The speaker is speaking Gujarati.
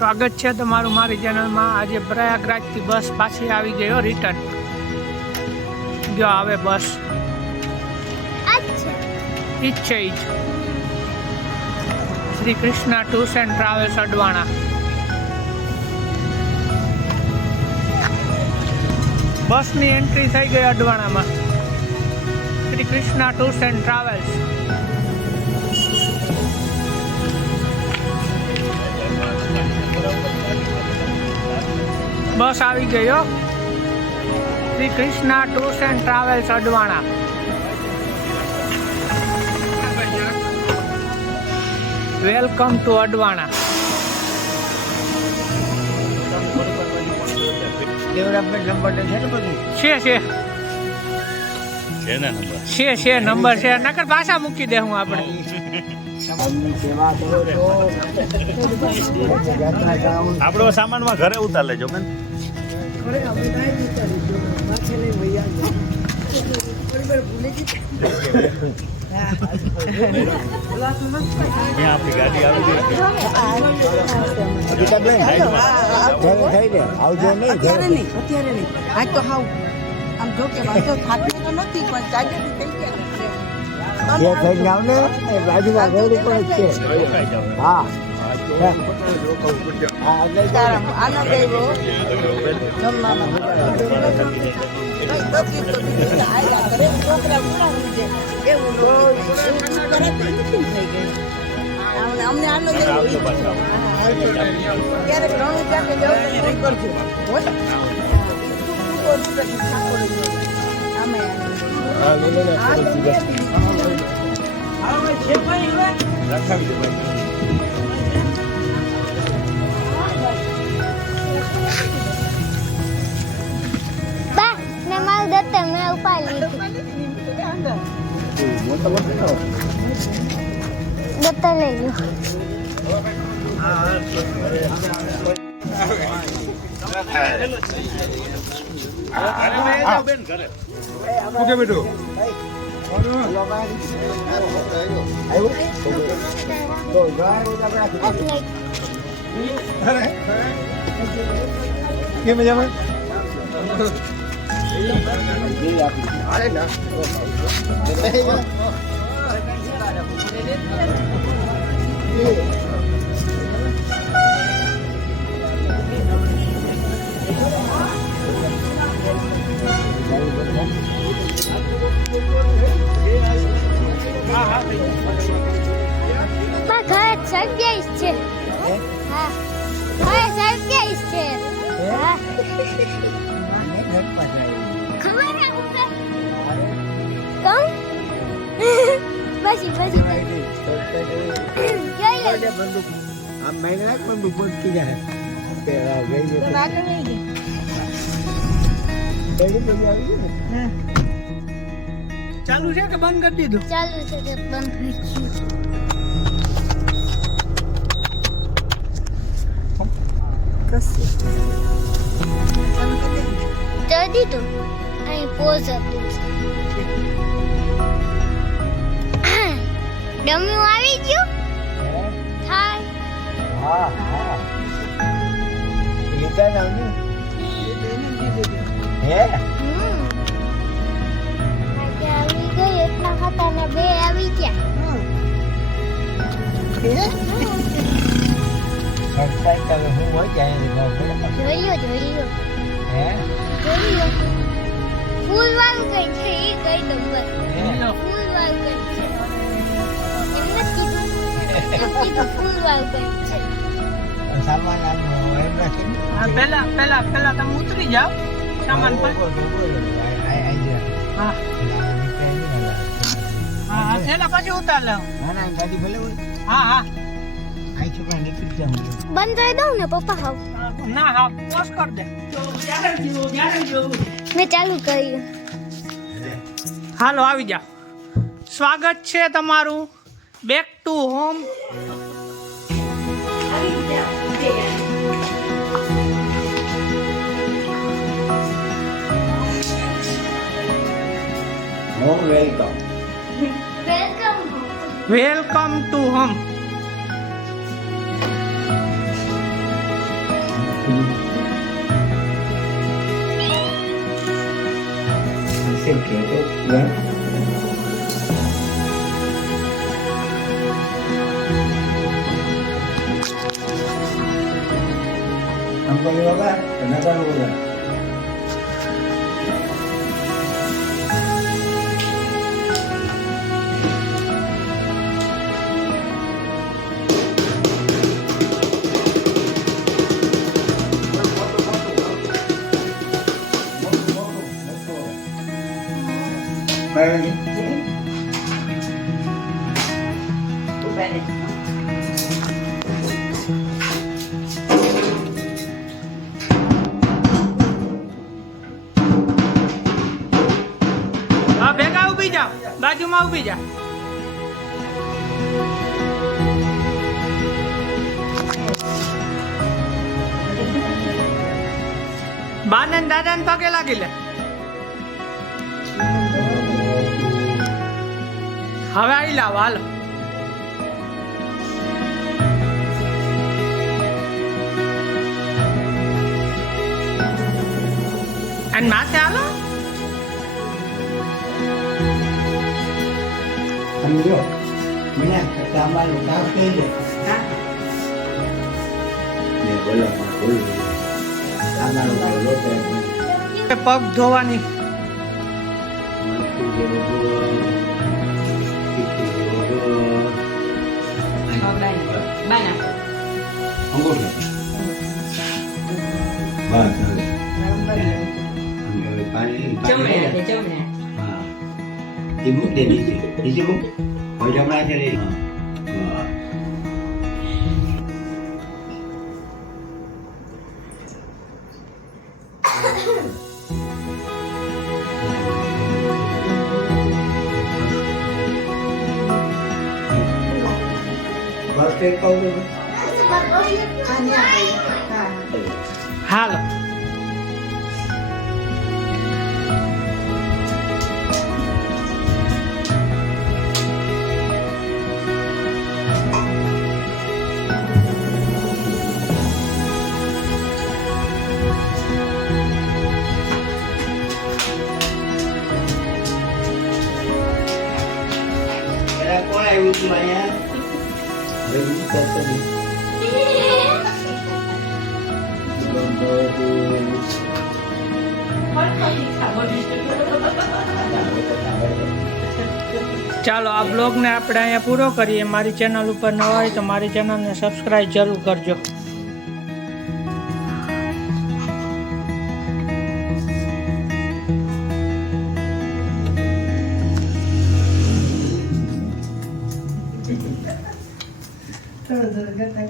સ્વાગત છે તમારું મારી ચેનલમાં। આજે પ્રયાગરાજથી બસ પાછી આવી ગયો રિટર્ન। જો આવે બસ ઈ જ છે ઈ જ Shri Krishna tours and travels Adwana. બસની એન્ટ્રી થઈ ગઈ અડવાણામાં। Shri Krishna tours and travels. Bus આવી ગયો Shri Krishna tours and travels Adwana. Welcome to Adwana. છે નંબર છે નકર પાછા મૂકી દે હું આપણે। આપણો સામાન માં ઘરે ઉતાર લેજો બેન। આપણી ગાડી આવી ગઈ। અત્યારે નહીં આજ તો હાવ આમ જો કે વાંધો થાકી તો નથી પણ જાગૃતિ થઈ ગયા। અમને આનંદ ક્યારેક ઘણું ત્યાં કરજો मैं उपाय दत्ता ले लो। ઓકે બેટો કે મજામાં ચાલુ છે કે બંધ કરી દીધું? ચાલુ છે કે બંધ થઈ ગયું? દીધું અહીં પોઝ હતું। ડમ્યું આવી ગયું થાય। આવી ગઈ એટલા હતા ને બે આવી ગયા। જોયું ફૂલ વાળું કઈ છે એ કઈ નંબર ફૂલ વાળું કઈ છે એમ નથી કીધું ફૂલ વાળું કઈ છે। પેલા તમે ઉતરી જાઓ સામાન પર। હા હા થેલા પછી ઉતાર લો। હા હા બંધ કરી દઉં ને પપ્પા? હાવ ના હા પોસ્ટ કર દે। મેં ચાલુ કર્યું। હાલો આવી જાઓ। સ્વાગત છે તમારું back to home. Welcome to home. હા ભેગા ઊભી જાઓ, બાજુમાં ઊભી જા. બાને ને દાદાને પગે લાગી લે. હવે આવી લાવો, હાલો. અને માથે હાલો. પગ ધોવાની. હાલો. ચાલો આ બ્લોગને આપણે અહીંયા પૂરો કરીએ. મારી ચેનલ ઉપર ન હોય તો મારી ચેનલને સબસ્ક્રાઈબ જરૂર કરજો. થોડું થોડું કરતા